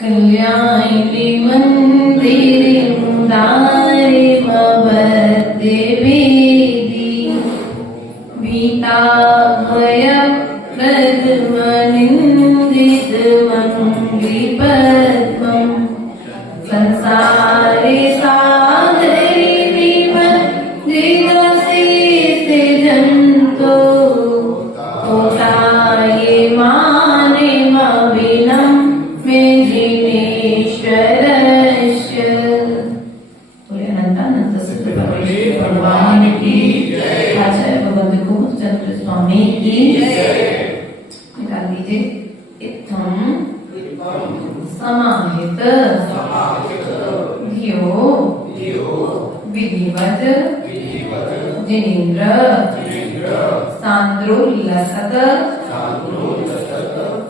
कल्याणी मंदिरे मुरारे मवद्दे वेदी भीताभय प्रदमनिन्दित मंगली पद्मम् संसारे सागरे निमज्जितसे जन्तो होताये माने मविनं मे जिनेश्वरस्य। बोले अनंतानंद सिद्ध परमेश्वर भगवान की जय। आचार्य भगवत गोचंद्र स्वामी की जय। निकाल लीजिए। इत्थम समाहित धियो विधिवत जिनेन्द्र सांद्रोल्लसत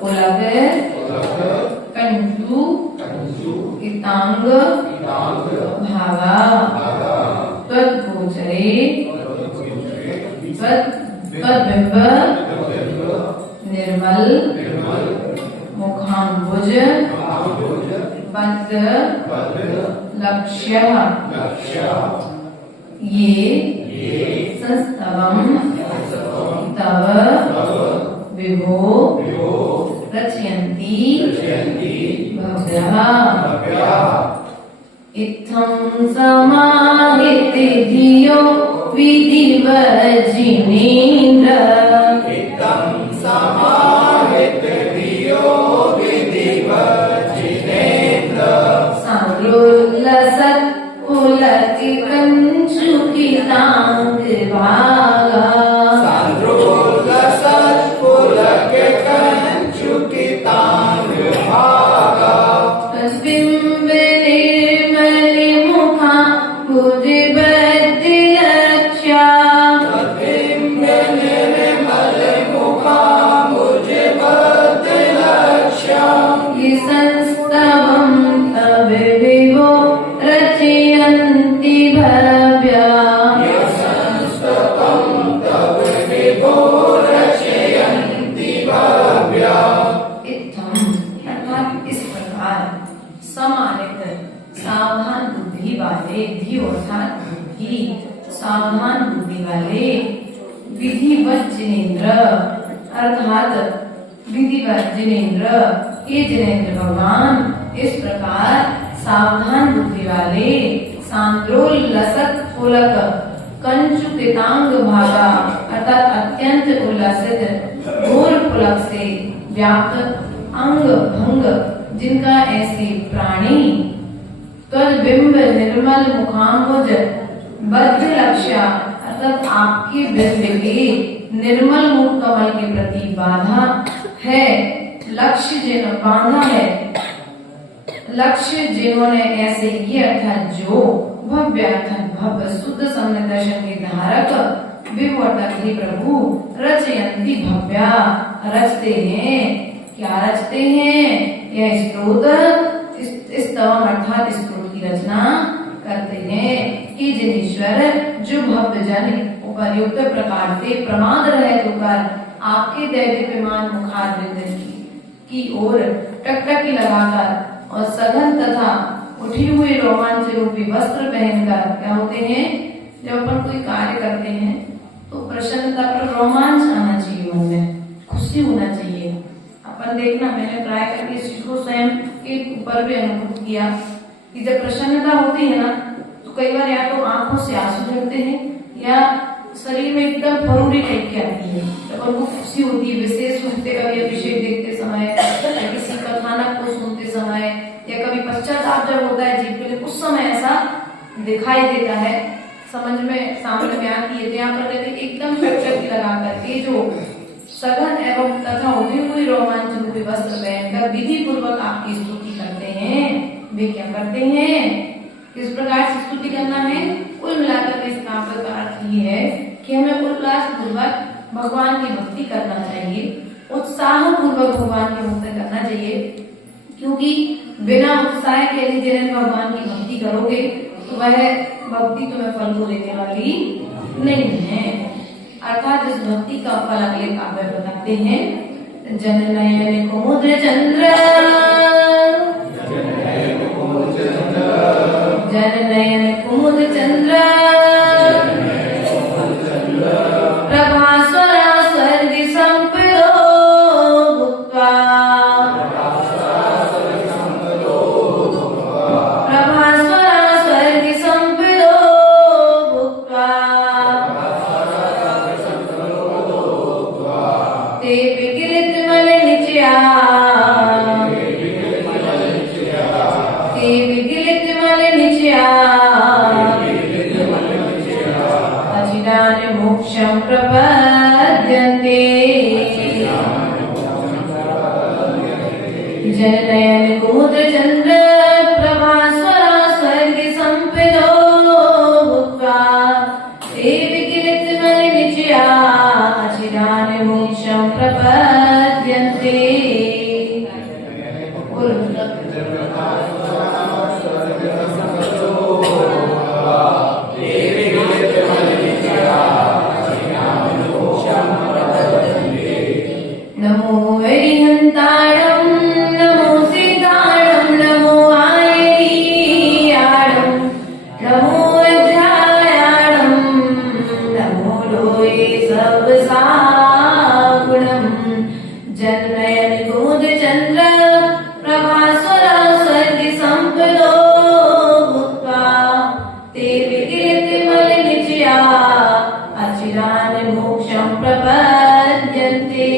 पुलक कंजु हितांग भावा त्वद्गोचरे त्वद्बिंब निर्मल मुखाम्बुज बद्ध लक्ष्य ये संस्तवं तव विभो रचयन्ति भव्यः। इत्थं समाहिते धियो विधिवत जिनेन्द्र सांद्रोल्लसत् पुलक कंचुकितांग भागा तद्बिंब निर्मल मुखाम्बुज बद्ध लक्ष्या ये संस्तवं तव विभो रचयन्ति भव्या। इत्थम अर्थात इस प्रकार समाहित सावधान बुद्धि वाले धियो अर्थात बुद्धि सावधान बुद्धि वाले विधिवत जिनेन्द्र अर्थात विधिवत जिनेन्द्र ये जिनेन्द्र भगवान इस प्रकार सावधान बुद्धि वाले सांद्रोल्लसत पुलक कंचुकितांग भागा अर्थात अत्यंत उल्लसित घोर पुलक से व्याप्त अंग भंग जिनका ऐसे प्राणी त्वद्बिंब निर्मल मुखाम्बुज बद्ध लक्ष्य अर्थात आपके बिंब के निर्मल मुख कमल के प्रति बाधा है लक्ष्य जिन्होंने बांधा है लक्ष्य जिन्होंने ऐसे ये अर्थात जो भव्य अर्थात भव्य शुद्ध सम्य दर्शन के धारक विवर्तक ही प्रभु रचयन्ति भव्या रचते हैं। क्या रचते हैं? यह स्तोत्र स्तवम अर्थात स्तोत्र की रचना करते हैं कि जिनेश्वर जो भव्य जन उपर्युक्त प्रकार से प्रमाद रहित होकर आपके दैदीप्यमान मुखारविंद की ओर टकटकी लगाकर और सघन तथा उठी हुई रोमांच रूपी वस्त्र पहनकर क्या होते हैं जब अपन कोई कार्य करते हैं तो प्रसन्नता पर रोमांच आना चाहिए, मन में खुशी होना चाहिए। अपन देखना मैंने ट्राई करके इस चीज को स्वयं के ऊपर भी अनुभव किया कि जब प्रसन्नता होती है ना तो कई बार या तो आंखों से आंसू झरते हैं या शरीर में एकदम फरूरी टाइप की आती है। जब उनको खुशी होती है विशेष सुनते कभी अभिषेक देखते समय या किसी कथानक को सुनते समय या कभी पश्चाताप जब होता है जीव के लिए उस समय ऐसा दिखाई देता है, समझ में सामने में आती है। यहाँ पर कहते एकदम टकटकी लगा करके जो सघन एवं तथा उठी हुई रोमांच रूपी वस्त्र पहनकर विधि पूर्वक आपकी स्तुति करते हैं। वे क्या करते हैं? किस प्रकार से स्तुति करना है? कुल मिलाकर इसका अर्थ ये है कि हमें उल्लास पूर्वक भगवान की भक्ति करना चाहिए, उत्साह पूर्वक भगवान की भक्ति करना चाहिए, क्योंकि बिना उत्साह के यदि जिन्हें भगवान की भक्ति करोगे तो वह भक्ति तुम्हें फल को देने वाली नहीं है। अर्थात इस भक्ति का फल अगले काव्य बताते हैं। जननयन कुमुद चंद्र मोक्षं प्रपद्यन्ते जननयन कुमुद चंद्र प्रभास्वरा स्वर्ग संपदो भूत्वा ते विकिलित मलिनिचया चिरान मोक्षं प्रपद्यन्ते। नमो हरिहंताणं नमो सिद्धाणं नमो आयर्याणं नमो अध्यायाणं नमो लोये सर्वसागुणं जननयन कुमुद चंद्र प्रभास्वरा स्वर्ग संपदो भूत्वा ते विकिलित मलिनिचया अचिरान मोक्षं प्रपद्यन्ते।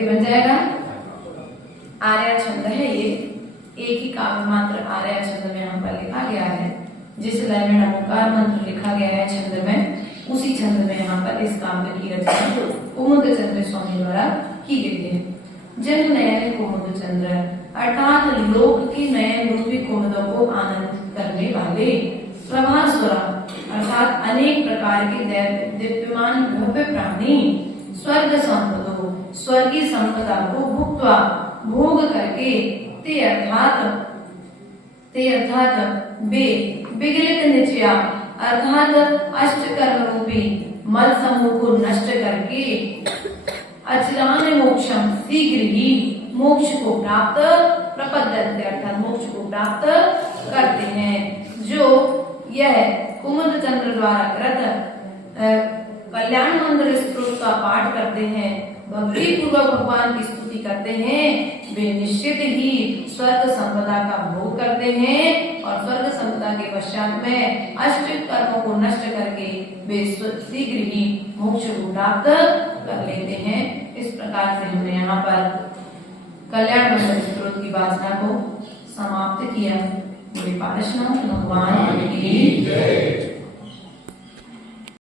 बन जाएगा। आर्या छंद है ये, एक ही काव्य मात्र आर्या छंद में यहाँ पर लिखा गया है। जिस लय में नमोकार मंत्र लिखा गया है छंद में, उसी छंद में यहाँ पर इस काव्य की रचना कुमुद चंद्र स्वामी द्वारा की गई है। जन नयन कुमुद चंद्र अर्थात लोक की नयन रूपी कुमुदों को आनंद करने वाले, प्रभास्वरा अर्थात अनेक प्रकार के दीप्यमान भव्य प्राणी, स्वर्ग संपदो स्वर्गीय संपदा को भुक्त्वा भोग करके, ते अर्थात वे विगलित निचया अर्थात अष्ट कर्म रूपी मल समूह को नष्ट करके अचिरान मोक्षम शीघ्र ही मोक्ष को प्राप्त प्रपद्यन्ते अर्थात मोक्ष को प्राप्त करते हैं। जो यह कुमुद चंद्र द्वारा कृत कल्याण मंत्र स्तोत्र का पाठ करते हैं, भक्ति पूर्वक भगवान की स्तुति करते हैं, वे निश्चित ही स्वर्ग संपदा का भोग करते हैं और स्वर्ग संपदा के पश्चात में अष्ट कर्मों को नष्ट करके वे शीघ्र ही मोक्ष को प्राप्त कर लेते हैं। इस प्रकार से हमने यहाँ पर कल्याण मंत्र स्तोत्र की वासना को समाप्त किया। भगवान की जय।